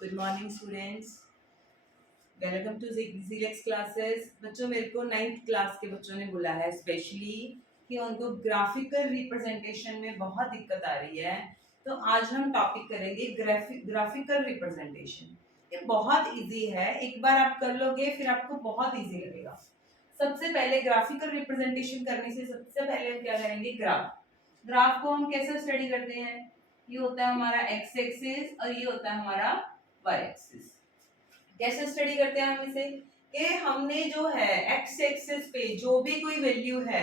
Good morning students, welcome to Zeelex classes. बच्चों, मेरे को 9th क्लास के बच्चों ने बोला है स्पेशली कि उनको ग्राफिकल रिप्रेजेंटेशन में बहुत दिक्कत आ रही है। तो आज हम टॉपिक करेंगे ग्राफिकल रिप्रेजेंटेशन। ये बहुत इजी है, एक बार आप कर लोगे फिर आपको बहुत इजी लगेगा। सबसे पहले ग्राफिकल रिप्रेजेंटेशन करने से सबसे पहले हम क्या करेंगे, ग्राफ को हम कैसे स्टडी करते हैं। ये होता है हमारा एक्स एक्सिस और ये होता है हमारा वाई एक्सिस। कैसे स्टडी करते हैं हम इसे, कि हमने जो है एक्स एक्सिस पे जो भी कोई वैल्यू है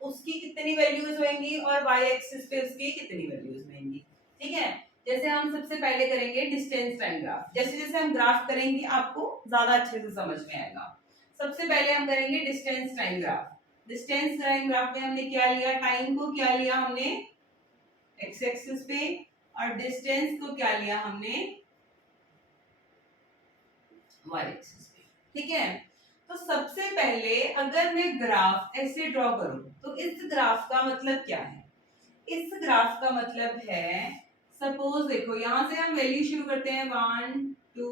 उसकी कितनी वैल्यूज होंगी और वाई एक्सिस पे उसकी कितनी वैल्यूज होंगी। ठीक है, जैसे हम सबसे पहले करेंगे डिस्टेंस टाइम ग्राफ। जैसे जैसे हम ग्राफ करेंगे आपको ज्यादा अच्छे से समझ में आएगा। सबसे पहले हम करेंगे distance time graph. Distance time graph में हमने क्या लिया, टाइम को क्या लिया हमने एक्स एक्सिस पे, और डिस्टेंस को क्या लिया हमने वाई एक्सिस पे। ठीक है, तो सबसे पहले अगर मैं ग्राफ ऐसे ड्रॉ करूं तो इस ग्राफ का मतलब क्या है। इस ग्राफ का मतलब है, सपोज देखो यहां से हम वैल्यू शुरू करते हैं 1 2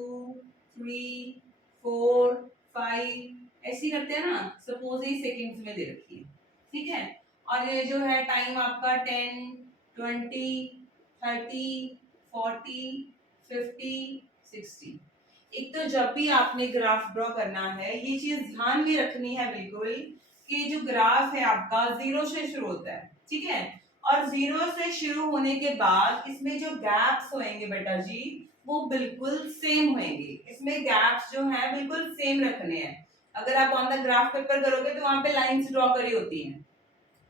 3 4 5 ऐसी करते हैं ना। सपोज ये सेकंड्स में दे रखी है, ठीक है। और ये जो है टाइम आपका 10 20 30 40 50 60। एक तो जब भी आपने ग्राफ ड्रॉ करना है ये चीज ध्यान में रखनी है बिल्कुल, कि जो ग्राफ है आपका 0 से शुरू होता है, ठीक है। और 0 से शुरू होने के बाद इसमें जो गैप्स होंगे बेटा जी वो बिल्कुल सेम होंगे। इसमें गैप्स जो है बिल्कुल सेम रखने हैं। अगर आप ऑन द ग्राफ पेपर करोगे तो वहां पे लाइंस ड्रॉ करी होती हैं,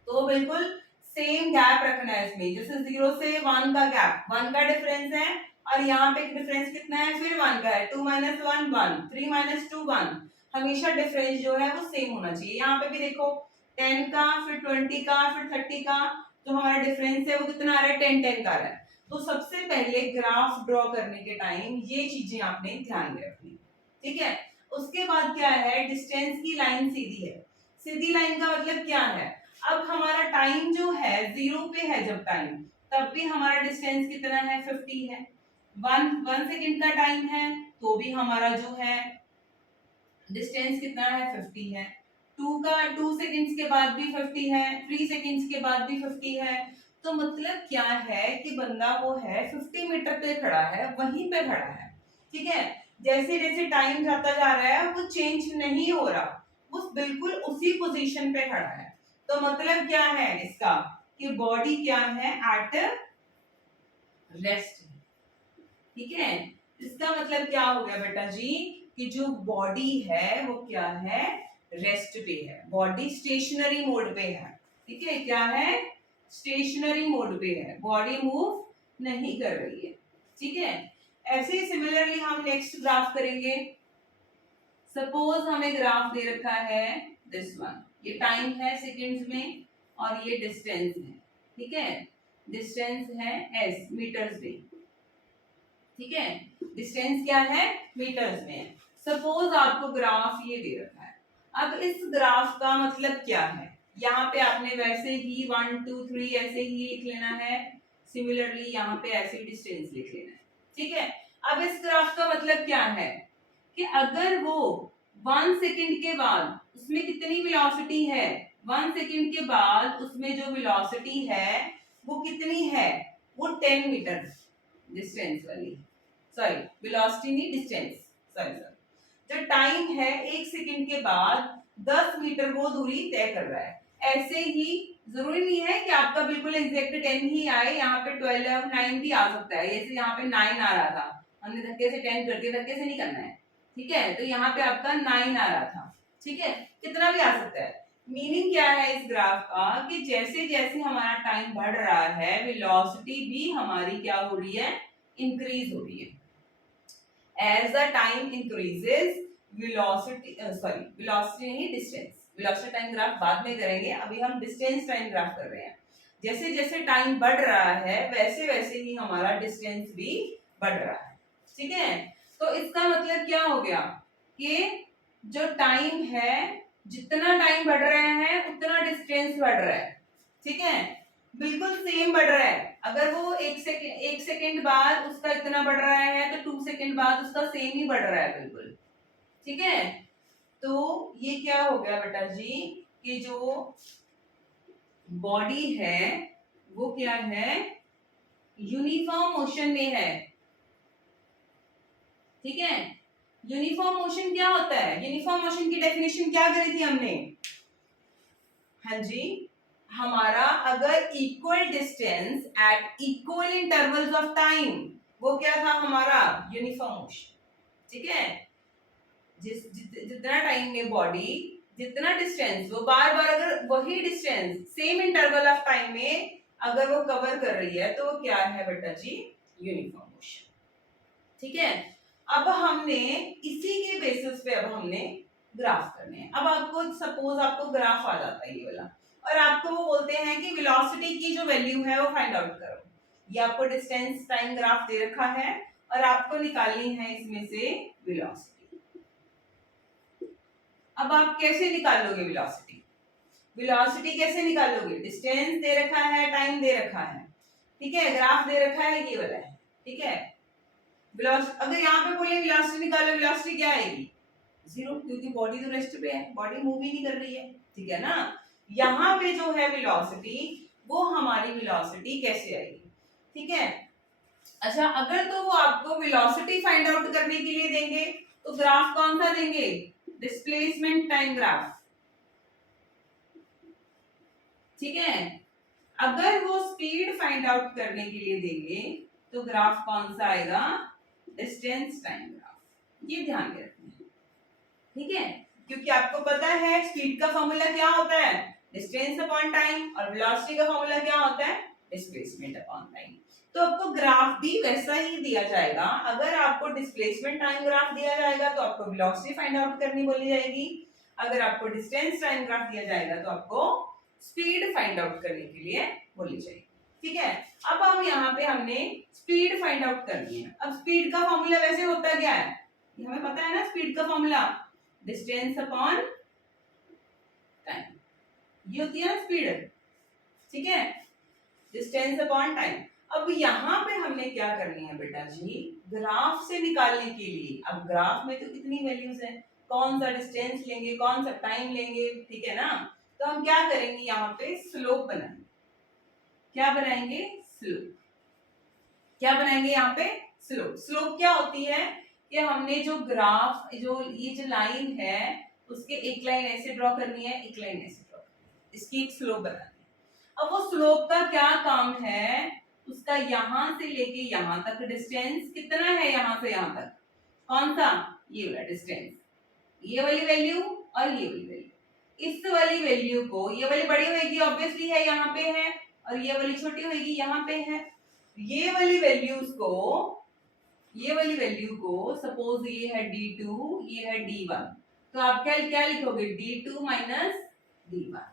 तो बिल्कुल सेम गैप रखना है इसमें। जैसे 0 से 1 का गैप, 1 का डिफरेंस है, और यहाँ पे डिफरेंस कितना है, फिर 1 का है, 2 माइनस 1 1, 3 माइनस 2 1। हमेशा डिफरेंस जो है वो सेम होना चाहिए। यहाँ पे भी देखो 10 का, फिर 20 का, फिर 30 का, जो हमारा डिफरेंस है वो कितना आ रहा है, 10 10 का आ रहा है। तो सबसे पहले ग्राफ ड्रॉ करने के टाइम ये चीजें आपने ध्यान में रखनी, ठीक है। उसके बाद क्या है, डिस्टेंस की लाइन सीधी है। सीधी लाइन का मतलब क्या है, अब हमारा टाइम जो है 0 पे है जब टाइम, तब भी हमारा डिस्टेंस कितना है, 50 है। 1 सेकंड का टाइम है तो भी हमारा जो है डिस्टेंस कितना है, 50 है। 2 सेकंड्स के बाद भी 50 है, 3 सेकंड्स के बाद भी 50 है। तो मतलब क्या है कि बंदा वो है 50 मीटर पे खड़ा है, वहीं पे खड़ा है, ठीक है। जैसे जैसे टाइम जाता जा रहा है वो चेंज नहीं हो रहा, वो बिल्कुल उसी पोजीशन पे खड़ा है। तो मतलब क्या है इसका, कि बॉडी क्या है, एट रेस्ट, ठीक है। इसका मतलब क्या हो गया बेटा जी, कि जो बॉडी है वो क्या है, रेस्ट पे है। बॉडी स्टेशनरी मोड पे है, ठीक है। क्या है, स्टेशनरी मोड पे है, बॉडी मूव नहीं कर रही है, ठीक है। ऐसे ही सिमिलरली हम नेक्स्ट ग्राफ करेंगे। सपोज हमें ग्राफ दे रखा है दिस वन, ये टाइम है सेकंड्स में और ये डिस्टेंस है, ठीक है। डिस्टेंस है एस, मीटर्स में, ठीक है। डिस्टेंस क्या है, मीटर्स में। सपोज आपको ग्राफ ये दे रखा है। अब इस ग्राफ का मतलब क्या है, यहाँ पे आपने वैसे ही 1 2 3 ऐसे ही लिख लेना है। सिमिलरली यहाँ पे ऐसे डिस्टेंस लिख लेना है, ठीक है। अब इस ग्राफ का मतलब क्या है, कि अगर वो 1 सेकंड के बाद उसमें कितनी वेलोसिटी है, 1 सेकंड के बाद उसमें जो वेलोसिटी है वो कितनी है, वो 10 मीटर डिस्टेंस वाली, सॉरी वेलोसिटी नहीं डिस्टेंस, सॉरी सॉरी, जो टाइम है 1 सेकंड के बाद 10 मीटर वो दूरी तय कर रहा है। ऐसे ही जरूरी नहीं है कि आपका बिल्कुल एग्जैक्ट 10 ही आए, यहाँ पे 12 9 भी आ सकता है। जैसे यहाँ पे 9 आ रहा था, हमने धक्के से 10 कर दिया, धक्के से नहीं करना है, ठीक है। तो यहाँ पे आपका 9 आ रहा था, ठीक है, कितना भी आ सकता है। मीनिंग क्या है इस ग्राफ का, कि जैसे जैसे हमारा टाइम बढ़ रहा है वेलोसिटी भी हमारी क्या हो रही है, इंक्रीज हो रही है। as the time increases velocity, velocity नहीं डिस्टेंस, velocity टाइम ग्राफ बाद में करेंगे, अभी हम डिस्टेंस टाइम ग्राफ कर रहे हैं। जैसे जैसे टाइम बढ़ रहा है वैसे वैसे ही हमारा डिस्टेंस भी बढ़ रहा है, ठीक है। तो इसका मतलब क्या हो गया, कि जो टाइम है, जितना टाइम बढ़ रहा है उतना डिस्टेंस बढ़ रहा है, ठीक है। बिल्कुल सेम बढ़ रहा है, अगर वो एक सेकेंड बाद उसका इतना बढ़ रहा है तो 2 सेकेंड बाद उसका सेम ही बढ़ रहा है बिल्कुल। ठीक है, तो ये क्या हो गया बेटा जी कि जो बॉडी है वो क्या है, यूनिफॉर्म मोशन में है। ठीक है, यूनिफॉर्म मोशन क्या होता है, यूनिफॉर्म मोशन की डेफिनेशन क्या करी थी हमने? हाँ जी, हमारा अगर equal distance at equal intervals of time, वो क्या था हमारा यूनिफॉर्म मोशन। ठीक है, जितना टाइम में बॉडी जितना डिस्टेंस वो बार बार अगर वही distance same interval of time में अगर वो कवर कर रही है तो वो क्या है बेटा जी, यूनिफॉर्म मोशन। ठीक है, अब हमने इसी के बेसिस पे अब हमने ग्राफ करने हैं। अब आपको सपोज आपको ग्राफ आ जाता है ये वाला और आपको वो बोलते हैं कि वेलोसिटी की जो वैल्यू है वो फाइंड आउट करो। ये आपको डिस्टेंस टाइम ग्राफ दे रखा है और आपको निकालनी है इसमें से वेलोसिटी। अब आप कैसे निकालोगे वेलोसिटी? वेलोसिटी कैसे निकालोगे? डिस्टेंस दे रखा है, टाइम दे रखा है, ठीक है, ग्राफ दे रखा है ये वाला है। ठीक है, वेलोसिटी अगर यहाँ पे बोले वेलोसिटी निकालो, वेलोसिटी क्या आएगी? जीरो, क्योंकि बॉडी तो रेस्ट पे है, बॉडी मूव ही नहीं कर रही है। ठीक है ना, यहाँ पे जो है वेलोसिटी वो हमारी वेलोसिटी कैसे आएगी? ठीक है, अच्छा अगर तो वो आपको वेलोसिटी फाइंड आउट करने के लिए देंगे तो ग्राफ कौन सा देंगे? Displacement time graph. ठीक है, अगर वो स्पीड फाइंड आउट करने के लिए देंगे तो ग्राफ कौन सा आएगा? Distance time graph. ये ध्यान में रखना है। ठीक है, क्योंकि आपको पता है स्पीड का फॉर्मूला क्या होता है? डिस्टेंस अपॉन टाइम, और वेलोसिटी का फॉर्मूला क्या होता है? Displacement upon time. तो आपको ग्राफ भी वैसा ही दिया जाएगा। अगर आपको डिस्प्लेसमेंट टाइम ग्राफ दिया जाएगा तो आपको वेलोसिटी फाइंड आउट करनी बोली जाएगी। अगर आपको डिस्टेंस टाइम ग्राफ दिया जाएगा तो आपको स्पीड फाइंड आउट करने के लिए बोली जाएगी। ठीक है, अब हम यहाँ पे हमने स्पीड फाइंड आउट करनी है। अब स्पीड का फॉर्मूला वैसे होता क्या है, ये हमें पता है ना, स्पीड का फॉर्मूला डिस्टेंस अपॉन टाइम, ये होती है ना स्पीड। ठीक है, डिस्टेंस अपॉन टाइम। अब यहाँ पे हमने क्या करनी है बेटा जी, ग्राफ से निकालने के लिए, अब ग्राफ में तो कितनी वैल्यूज है, कौन सा डिस्टेंस लेंगे, कौन सा टाइम लेंगे, ठीक है ना, तो हम क्या करेंगे यहाँ पे स्लोप बनाएंगे। क्या बनाएंगे? स्लोप। क्या बनाएंगे यहाँ पे? स्लोप। स्लोप क्या होती है कि हमने जो ग्राफ, जो ये जो लाइन है उसके एक लाइन ऐसे ड्रॉ करनी है, एक लाइन ऐसे ड्रॉ करनी है, इसकी एक स्लोप बनानी है। अब वो स्लोप का क्या काम है, उसका यहां से लेके यहां तक डिस्टेंस कितना है, यहां से यहां तक कौन सा, ये वाला डिस्टेंस, ये वाली वैल्यू और ये वाली वैल्यू। इस वाली वैल्यू को, ये वाली बड़ी होगी ऑब्वियसली है, यहाँ पे है, और ये वाली छोटी होगी यहाँ पे है। ये वाली वैल्यूज को, ये वाली वैल्यू को सपोज ये है d2, ये है d1, तो आप क्या लिखोगे? d2 minus d1।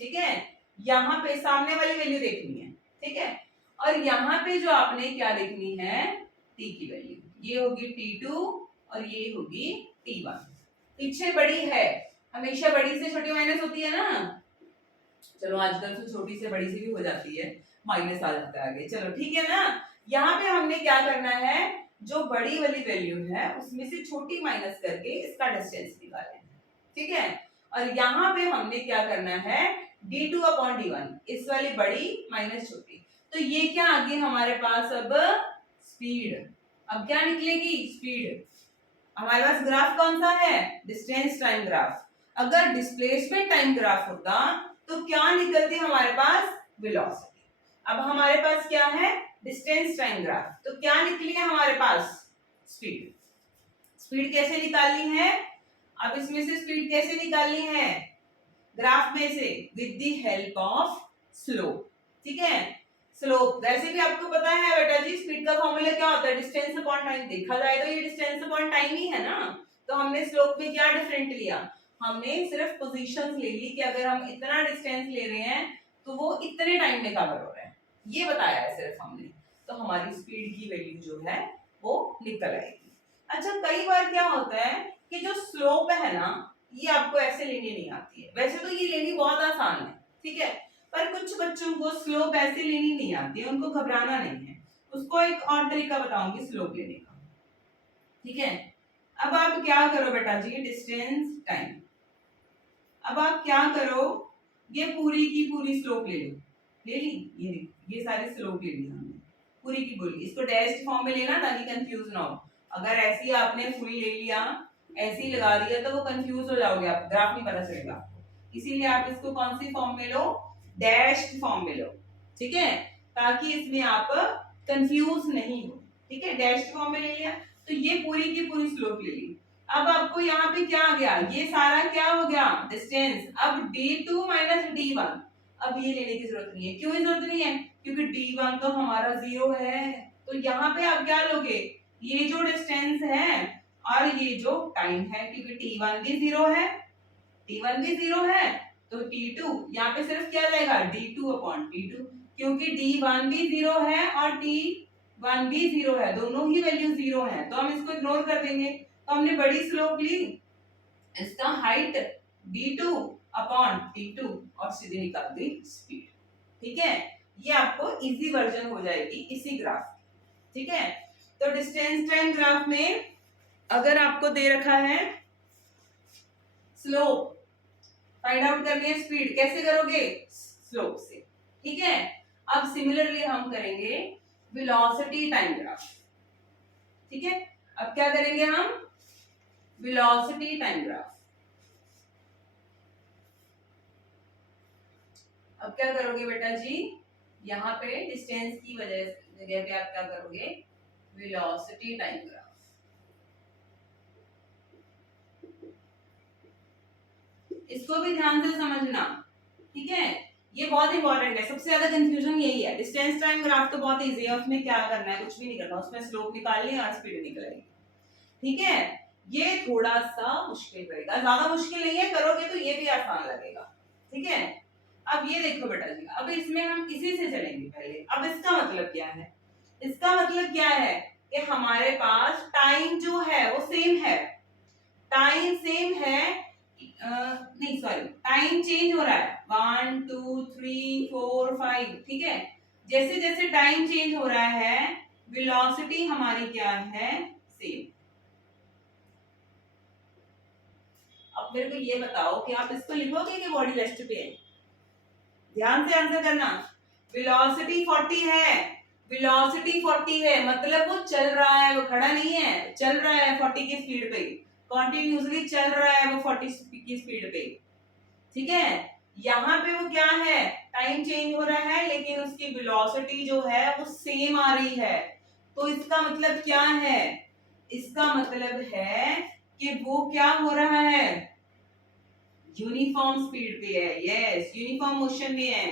ठीक है, यहाँ पे सामने वाली वैल्यू देखनी है। ठीक है, और यहाँ पे जो आपने क्या देखनी है, t की वैल्यू, ये होगी t2 और ये होगी t1। पीछे बड़ी है, हमेशा बड़ी से छोटी माइनस होती है ना, चलो आजकल तो छोटी से बड़ी से भी हो जाती है, माइनस आ जाता है आगे, चलो ठीक है ना। यहाँ पे हमने क्या करना है, जो बड़ी वाली वैल्यू है उसमें से छोटी माइनस करके इसका डिस्टेंस निकालें। ठीक है, और यहाँ पे हमने क्या करना है, d2 अपॉन d1, इस वाली बड़ी माइनस छोटी, तो ये क्या आ गई हमारे पास अब स्पीड। अब क्या निकलेगी? स्पीड। हमारे पास ग्राफ कौन सा है? Distance time graph. अगर डिस्प्लेसमेंट टाइम ग्राफ होता तो क्या निकलती हमारे पास? वेलोसिटी। अब हमारे पास क्या है? डिस्टेंस टाइम ग्राफ, तो क्या निकली है हमारे पास? स्पीड। स्पीड कैसे निकालनी है? अब इसमें से स्पीड कैसे निकालनी है? ग्राफ में से with the help of slope. ठीक है, स्लोप वैसे भी आपको पता है बेटा जी, स्पीड का फॉर्मूला क्या होता है? Distance upon time. देखा जाए तो ये डिस्टेंस अपॉन टाइम ही है ना, तो हमने स्लोप में क्या डिफरेंट लिया? हमने सिर्फ पोजीशंस ले ली कि अगर हम इतना डिस्टेंस ले रहे हैं तो वो इतने टाइम में कवर हो रहा है, ये बताया है सिर्फ हमने, तो हमारी स्पीड की वैल्यू जो है वो निकल आएगी। अच्छा, कई बार क्या होता है कि जो स्लोप है ना, ये आपको ऐसे लेनी नहीं आती है, वैसे तो ये लेनी बहुत आसान है। ठीक है, पर कुछ बच्चों को स्लोप ऐसे लेनी नहीं आती है, उनको घबराना नहीं है, उसको एक और तरीका बताऊंगी स्लोप लेने का। ठीक है, अब आप क्या करो बेटा जी, डिस्टेंस टाइम, अब आप क्या करो, ये पूरी की पूरी स्लोप ले लो, ले ली, ये सारी स्लोप ले ली हमने पूरी की पूरी, इसको डैश्ड फॉर्म में लेना ताकि कंफ्यूज ना हो। अगर ऐसे ही आपने पूरी ले लिया, ऐसे ही लगा दिया तो वो कंफ्यूज हो जाओगे, आप ग्राफ नहीं पता चलेगा आपको। इसीलिए आप इसको कौन सी फॉर्म में लो, डैश्ड फॉर्म में लो, ठीक है, ताकि इसमें आप कंफ्यूज नहीं हो। ठीक है, डैश्ड फॉर्म में ले लिया तो ये पूरी की पूरी स्लोप ले ली। अब आपको यहाँ पे क्या आ गया, ये सारा क्या हो गया, डिस्टेंस। अब d2 माइनस d1, अब ये लेने की जरूरत नहीं है। क्यों जरूरत नहीं है, क्योंकि d1 तो हमारा 0 है। तो यहाँ पे आप क्या लोगे, ये जो डिस्टेंस है और ये जो टाइम है, क्योंकि t1 भी 0 है, t1 भी 0 है, तो t2 यहाँ पे सिर्फ क्या जाएगा, d2 अपॉन t2, क्योंकि d1 भी 0 है और t1 भी 0 है, दोनों ही वैल्यू 0 है, तो हम इसको इग्नोर कर देंगे। तो हमने बड़ी स्लोप ली, इसका हाइट d2 अपॉन t2 और सीधे निकाल दी स्पीड। ठीक है, ये आपको इजी वर्जन हो जाएगी इसी ग्राफ। ठीक है, तो डिस्टेंस टाइम ग्राफ में अगर आपको दे रखा है स्लोप, फाइंड आउट करनी है स्पीड, कैसे करोगे, स्लोप से। ठीक है, अब सिमिलरली हम करेंगे वेलोसिटी टाइम ग्राफ। ठीक है, अब क्या करेंगे हम, वेलोसिटी टाइम ग्राफ। अब क्या करोगे बेटा जी, यहाँ पे डिस्टेंस की जगह पे आप क्या करोगे, वेलोसिटी टाइम ग्राफ। इसको भी ध्यान से समझना, ठीक है, ये बहुत इंपॉर्टेंट है, सबसे ज्यादा कंफ्यूजन यही है। डिस्टेंस टाइम ग्राफ तो बहुत इजी है, उसमें क्या करना है, कुछ भी नहीं करना, उसमें स्लोप निकालनी है और स्पीड निकलेगी। ठीक है, ये थोड़ा सा मुश्किल रहेगा, ज्यादा मुश्किल नहीं है, करोगे तो ये भी आसान लगेगा। ठीक है, अब ये देखो बेटा जी, अब इसमें हम इसी से चलेंगे पहले। अब इसका मतलब क्या है, इसका मतलब क्या है कि हमारे पास टाइम जो है वो सेम है, टाइम सेम है, नहीं सॉरी, टाइम चेंज हो रहा है, 1 2 3 4 5। ठीक है, जैसे जैसे टाइम चेंज हो रहा है वेलोसिटी हमारी क्या है, सेम। अब मेरे को ये बताओ कि आप इसको लिखोगे कि बॉडी रेस्ट पे है, ध्यान से आंसर करना। वेलोसिटी 40 है, वेलोसिटी 40 है, मतलब वो चल रहा है, वो खड़ा नहीं है, चल रहा है 40 की स्पीड पे, कॉन्टिन्यूसली चल रहा है वो 40 की स्पीड पे। ठीक है, यहाँ पे वो क्या है, टाइम चेंज हो रहा है लेकिन उसकी वेलोसिटी जो है वो सेम आ रही है। तो इसका मतलब क्या है, इसका मतलब है कि वो क्या हो रहा है, यूनिफॉर्म स्पीड पे है, यस यूनिफॉर्म मोशन में है।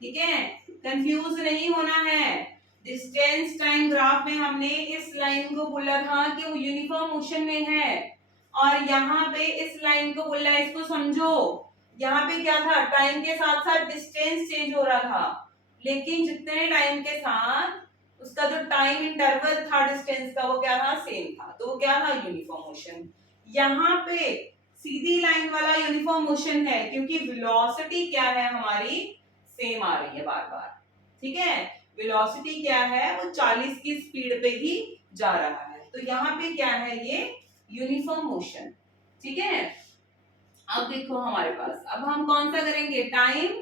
ठीक है, कंफ्यूज नहीं होना है। डिस्टेंस टाइम ग्राफ में हमने इस लाइन को बोला था कि वो यूनिफॉर्म मोशन में है, और यहाँ पे इस लाइन को बोला है, इसको समझो, यहाँ पे क्या था, टाइम के साथ साथ डिस्टेंस चेंज हो रहा था, लेकिन जितने टाइम के साथ उसका जो टाइम इंटरवल था डिस्टेंस का वो क्या था, सेम था, तो वो क्या था, यूनिफॉर्म मोशन। यहाँ पे सीधी लाइन वाला यूनिफॉर्म मोशन है क्योंकि वेलोसिटी क्या है हमारी, सेम आ रही है बार बार। ठीक है, वेलोसिटी क्या है, वो 40 की स्पीड पे ही जा रहा है, तो यहाँ पे क्या है, ये यूनिफॉर्म मोशन। ठीक है, अब देखो हमारे पास, अब हम कौन सा करेंगे, टाइम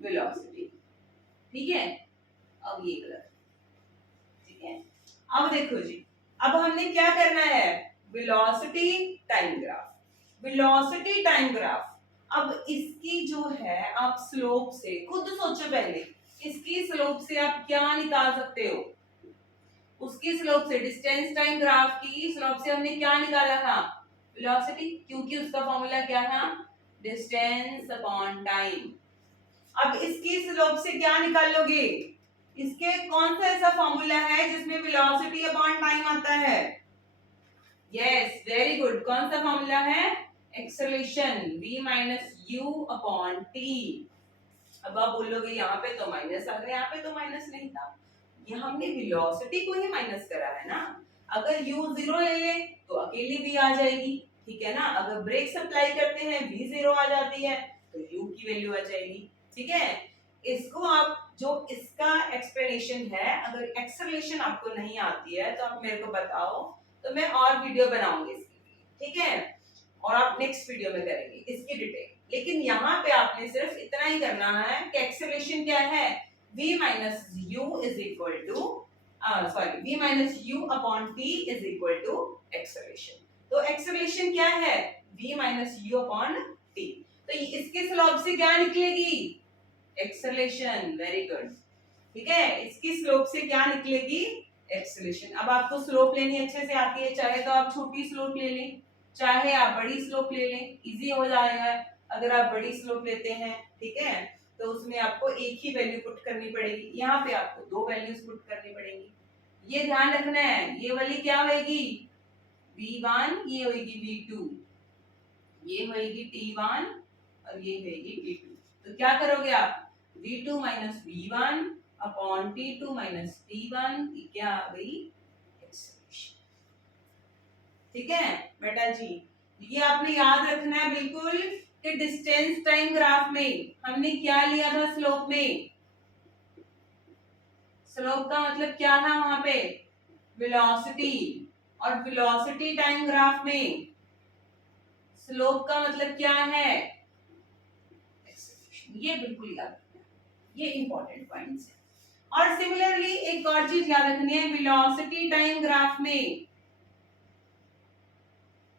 वेलोसिटी। ठीक है, अब ये कलर, ठीक है, अब देखो जी, अब हमने क्या करना है, velocity time graph, velocity time graph. अब इसकी जो है आप स्लोप से खुद सोचो, पहले इसकी स्लोप से आप क्या निकाल सकते हो, उसकी स्लोप से, डिस्टेंस टाइम ग्राफ की स्लोप से हमने क्या निकाला था, वेलोसिटी, क्योंकि उसका फॉर्मूला क्या था, डिस्टेंस अपॉन टाइम। अब इसकी स्लोप से क्या निकाल लोगे, इसके कौन सा ऐसा फॉर्मूला है जिसमें वेलोसिटी अपॉन टाइम आता है, यस वेरी गुड, कौन सा फॉर्मूला है, acceleration, v minus u upon t। अब आप बोलोगे यहाँ पे तो माइनस आ गया, यहाँ पे तो माइनस नहीं था, ये हमने वेलोसिटी को ही माइनस करा है ना, अगर u 0 ले ले तो अकेली v आ जाएगी। ठीक है ना, अगर ब्रेक अप्लाई करते हैं v 0 आ जाती है तो u की वैल्यू आ जाएगी। ठीक है। इसको आप जो इसका एक्सप्लेनेशन है, अगर एक्सेलरेशन आपको नहीं आती है तो आप मेरे को बताओ, तो मैं और वीडियो बनाऊंगी इसके लिए, ठीक है, और आप नेक्स्ट वीडियो में करेंगे इसकी डिटेल। लेकिन यहाँ पे आपने सिर्फ इतना ही करना है कि एक्सेलरेशन क्या है, v minus u is equal to sorry v minus u upon t is equal to acceleration. तो एक्सेलरेशन क्या है, v minus u upon t। तो इसके स्लोप से क्या निकलेगी, एक्सेलरेशन। वेरी गुड, ठीक है, इसकी स्लोप से क्या निकलेगी, एक्सेलरेशन। अब आपको स्लोप लेनी अच्छे से आती है, चाहे तो आप छोटी स्लोप ले लें, चाहे आप बड़ी स्लोप ले लें, इजी हो जाएगा। अगर आप बड़ी स्लोप लेते हैं, ठीक है, तो उसमें आपको एक ही वैल्यू पुट करनी पड़ेगी, यहाँ पे आपको दो वैल्यूज पुट करनी पड़ेगी। ये ध्यान रखना है, ये वाली क्या होगी, v1, ये होगी v2, ये होगी t1 और ये होगी t2। तो क्या करोगे आप, v2 minus v1 upon t2 minus t1, ये क्या आ गई, एक्सेलरेशन। ठीक है बेटा जी, ये आपने याद रखना है बिल्कुल कि डिस्टेंस टाइम ग्राफ में हमने क्या लिया था, स्लोप में। स्लोप का मतलब क्या था वहां पे, वेलोसिटी, और वेलोसिटी टाइम ग्राफ में स्लोप का मतलब क्या है, ये बिल्कुल याद रखना, ये इंपॉर्टेंट पॉइंट्स है। और सिमिलरली एक और चीज याद रखनी है, वेलोसिटी टाइम ग्राफ में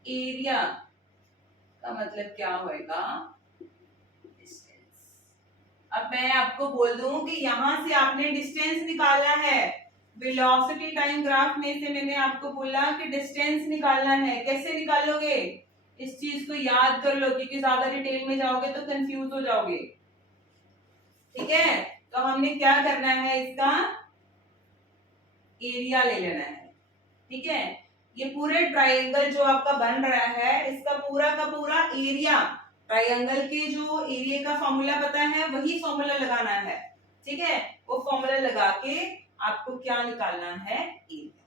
एरिया का मतलब क्या होएगा, डिस्टेंस। अब मैं आपको बोल दूं कि यहां से आपने डिस्टेंस निकालना है, वेलोसिटी टाइम ग्राफ में से मैंने आपको बोला कि डिस्टेंस निकालना है। कैसे निकालोगे, इस चीज को याद कर लो, क्योंकि ज्यादा डिटेल में जाओगे तो कंफ्यूज हो जाओगे। ठीक है, तो हमने क्या करना है, इसका एरिया ले लेना है। ठीक है, ये पूरे ट्रायंगल जो आपका बन रहा है, इसका पूरा का पूरा एरिया, ट्रायंगल के जो एरिया का फॉर्मूला पता है वही फॉर्मूला लगाना है। ठीक है, वो फॉर्मूला लगा के आपको क्या निकालना है, एरिया।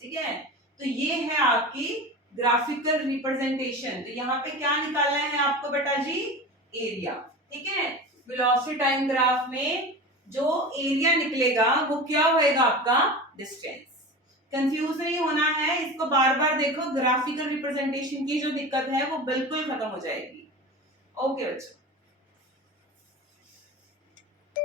ठीक है, तो ये है आपकी ग्राफिकल रिप्रेजेंटेशन। तो यहाँ पे क्या निकालना है आपको बेटा जी, एरिया। ठीक है, वेलोसिटी टाइम ग्राफ में जो एरिया निकलेगा वो क्या होएगा, आपका डिस्टेंस। कंफ्यूज नहीं होना है, इसको बार बार देखो, ग्राफिकल रिप्रेजेंटेशन की जो दिक्कत है वो बिल्कुल खत्म हो जाएगी। ओके बच्चों।